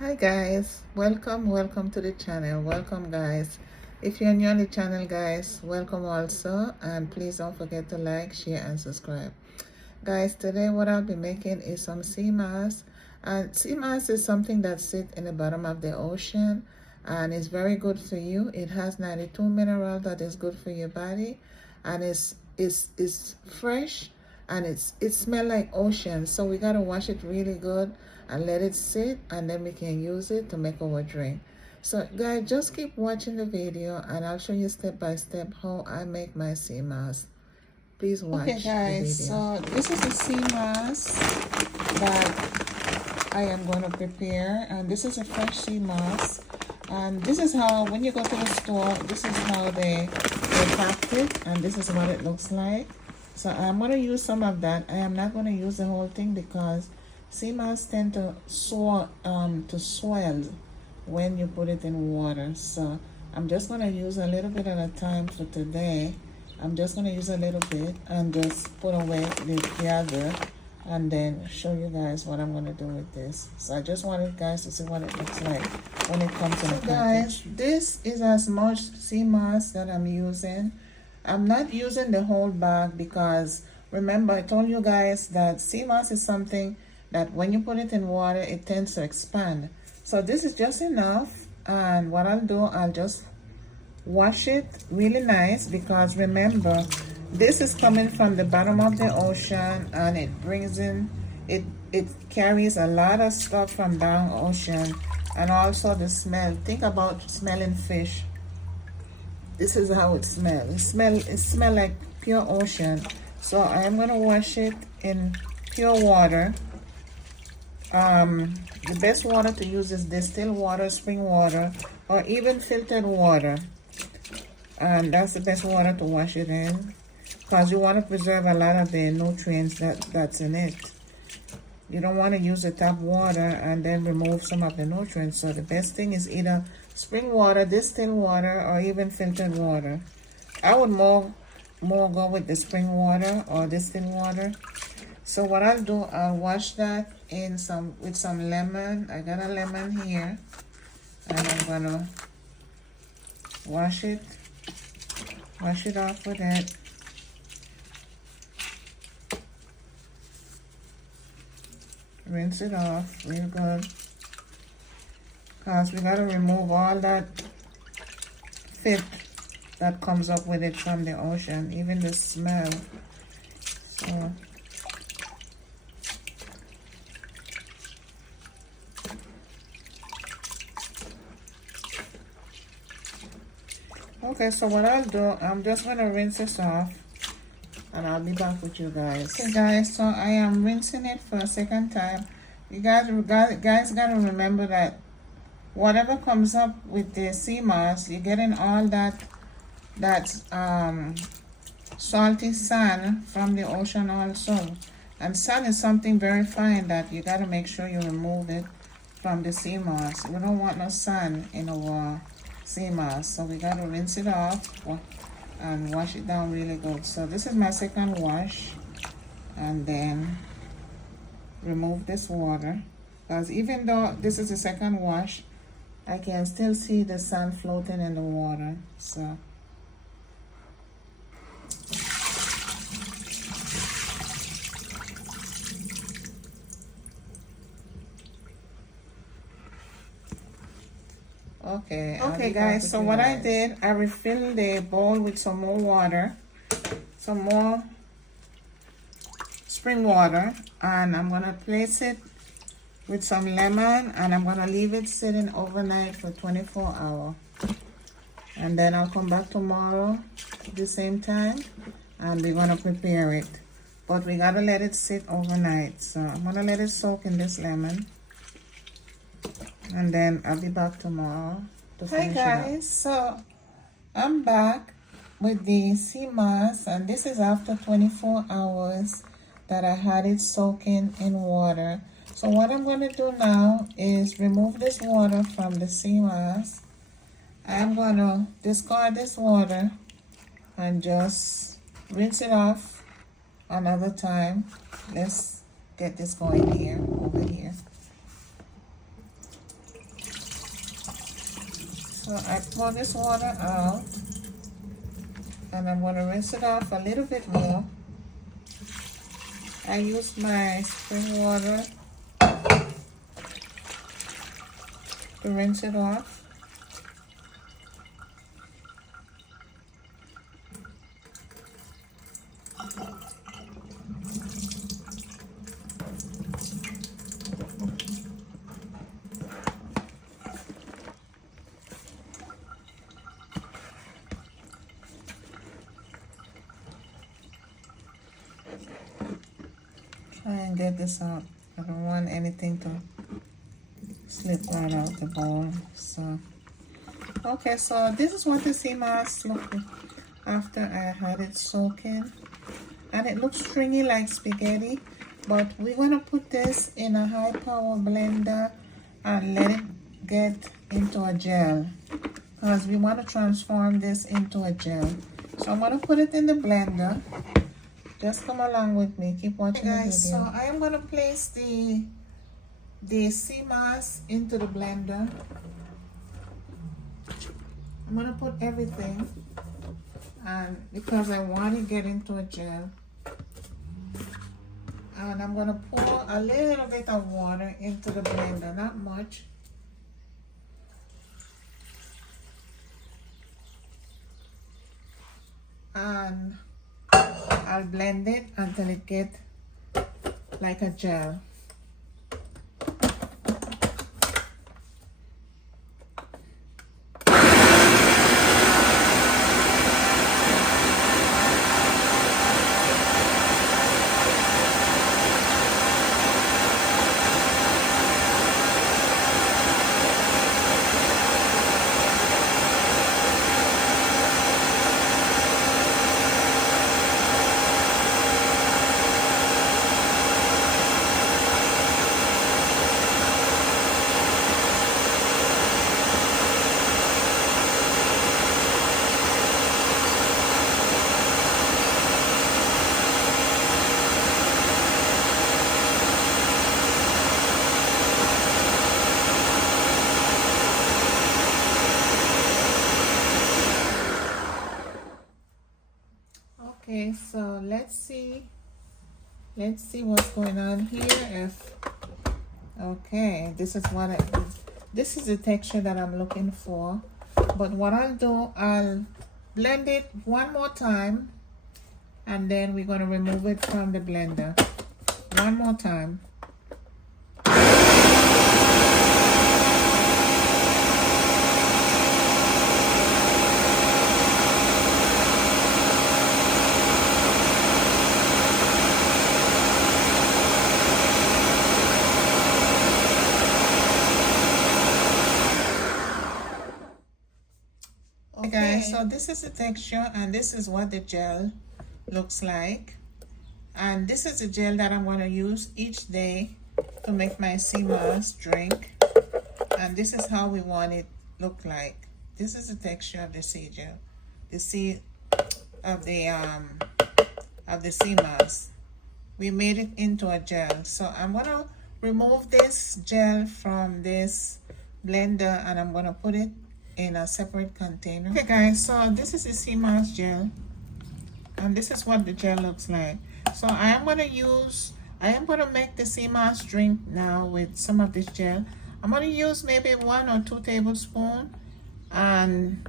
Hi guys, welcome to the channel. Welcome guys. If you're new on the channel guys, welcome also, and please don't forget to like, share and subscribe. Guys, today what I'll be making is some sea moss, and sea moss is something that sits in the bottom of the ocean and is very good for you. It has 92 mineral that is good for your body, and it's fresh, and it smells like ocean, so we gotta wash it really good and let it sit, and then we can use it to make our drink. So guys, just keep watching the video and I'll show you step by step how I make my sea moss. Please watch the video. So this is the sea moss that I am going to prepare, and this is a fresh sea moss, and this is how, when you go to the store, this is how they packed it, and this is what it looks like. So I'm going to use some of that. I am not going to use the whole thing because sea moss tend to swell when you put it in water. So I'm just going to use a little bit at a time for today. I'm just going to use a little bit and just put away the other, and then show you guys what I'm going to do with this. So I just wanted guys to see what it looks like when it comes in the package. Guys, this is as much sea moss that I'm using. I'm not using the whole bag because remember I told you guys that sea moss is something that when you put it in water it tends to expand. So this is just enough, and what I'll do, I'll just wash it really nice, because remember this is coming from the bottom of the ocean, and it brings in it carries a lot of stuff from down ocean, and also the smell. Think about smelling fish. This is how it smells. It smell like pure ocean. So I am going to wash it in pure water. The best water to use is distilled water, spring water, or even filtered water. And that's the best water to wash it in, because you want to preserve a lot of the nutrients that's in it. You don't want to use the tap water and then remove some of the nutrients. So the best thing is either spring water, distilled water, or even filtered water. I would more go with the spring water or distilled water. So what I'll do, I'll wash that in with some lemon. I got a lemon here, and I'm gonna wash it off with it. Rinse it off real good, because we got to remove all that fit that comes up with it from the ocean, even the smell. So okay, so what I'll do, I'm just going to rinse this off, and I'll be back with you guys. Okay guys, so I am rinsing it for a second time. You guys got to remember that whatever comes up with the sea moss, you're getting all that salty sand from the ocean also. And sand is something very fine that you got to make sure you remove it from the sea moss. We don't want no sand in our sea moss, so we got to rinse it off and wash it down really good. So this is my second wash, and then remove this water, because even though this is the second wash, I can still see the sand floating in the water. So okay guys, so what I did, I refilled the bowl with some more water, some more spring water, and I'm gonna place it with some lemon, and I'm gonna leave it sitting overnight for 24 hours, and then I'll come back tomorrow at the same time and we're gonna prepare it. But we gotta let it sit overnight. So I'm gonna let it soak in this lemon, and then I'll be back tomorrow to finish it up. Hi guys, so I'm back with the sea moss, and this is after 24 hours that I had it soaking in water. So what I'm going to do now is remove this water from the sea moss. I'm going to discard this water and just rinse it off another time. Let's get this going here, over here. So I pour this water out, and I'm going to rinse it off a little bit more. I use my spring water to rinse it off. Try and get this out. I don't want anything to slip right out the bowl. So, okay, so this is what the sea moss looked like after I had it soaking. And it looks stringy like spaghetti. But we're going to put this in a high power blender and let it get into a gel, because we want to transform this into a gel. So I'm going to put it in the blender. Just come along with me. Keep watching the video. So I am going to place the sea moss into the blender. I'm going to put everything, and because I want to get into a gel. And I'm going to pour a little bit of water into the blender, not much. And I'll blend it until it gets like a gel. Okay, so let's see what's going on here. Okay, this is this is the texture that I'm looking for. But what I'll do, I'll blend it one more time, and then we're going to remove it from the blender one more time. Okay guys, so this is the texture, and this is what the gel looks like. And this is the gel that I'm going to use each day to make my Seamoss drink. And this is how we want it look like. This is the texture of the sea gel, the sea of the Seamoss. We made it into a gel. So I'm going to remove this gel from this blender, and I'm going to put it in a separate container. Okay guys, so this is the Seamoss gel, and this is what the gel looks like. So I am going to make the Seamoss drink now with some of this gel. I'm going to use maybe 1 or 2 tablespoons, and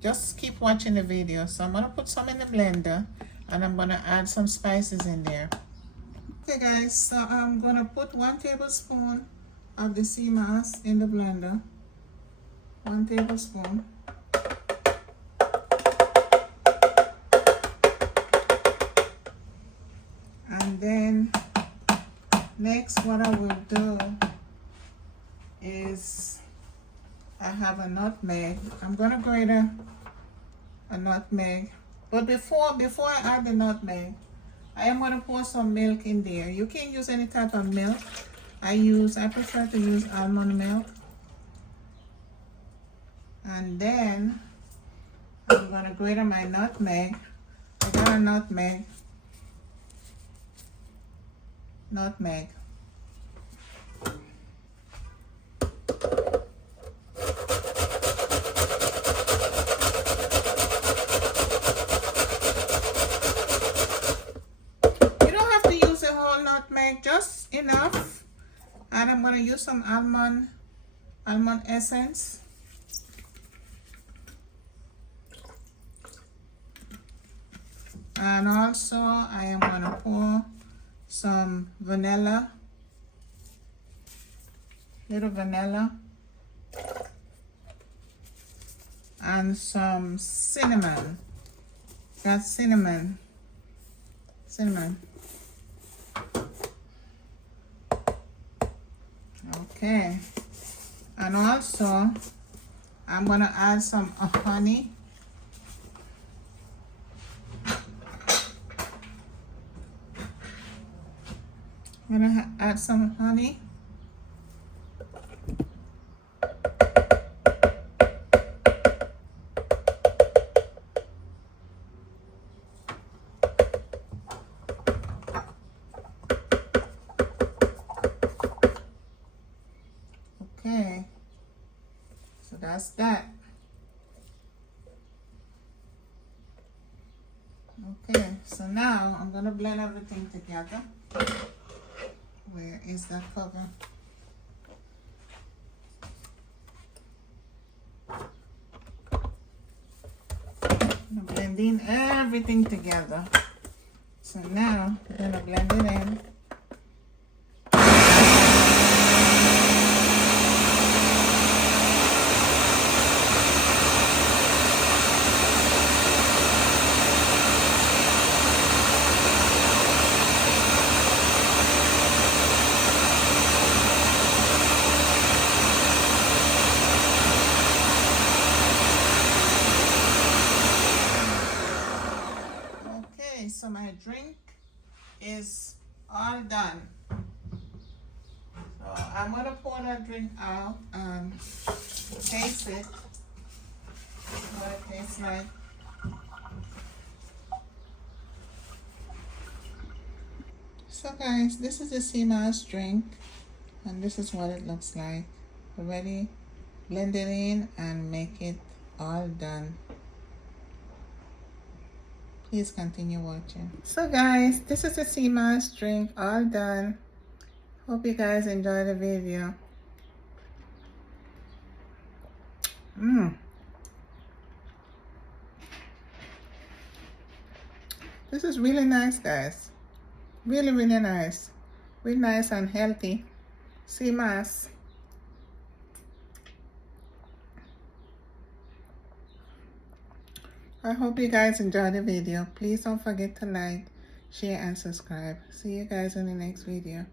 just keep watching the video. So I'm going to put some in the blender, and I'm going to add some spices in there. Okay guys, so I'm going to put 1 tablespoon of the Seamoss in the blender. 1 tablespoon. And then next what I will do is I have a nutmeg. I'm gonna grate a nutmeg. But before I add the nutmeg, I am gonna pour some milk in there. You can use any type of milk. I prefer to use almond milk. And then I'm going to grate my nutmeg. I got a nutmeg. nutmeg, just enough. And I'm gonna use some almond essence. And also I am gonna pour some vanilla, little vanilla, and some cinnamon. That's cinnamon. Okay. And also I'm gonna add some honey. I'm gonna add some honey. Okay, so that's that. Okay, so now I'm gonna blend everything together. Where is that cover? I'm blending everything together. So now I'm gonna blend it in. So my drink is all done. So I'm gonna pour that drink out and taste it. What it tastes like. So guys, this is the Seamoss drink, and this is what it looks like. Already blend it in and make it all done. Please continue watching. So guys, this is the Seamoss drink all done. Hope you guys enjoy the video. This is really nice, guys. Really nice. Really nice and healthy. Seamoss. I hope you guys enjoyed the video. Please don't forget to like, share, and subscribe. See you guys in the next video.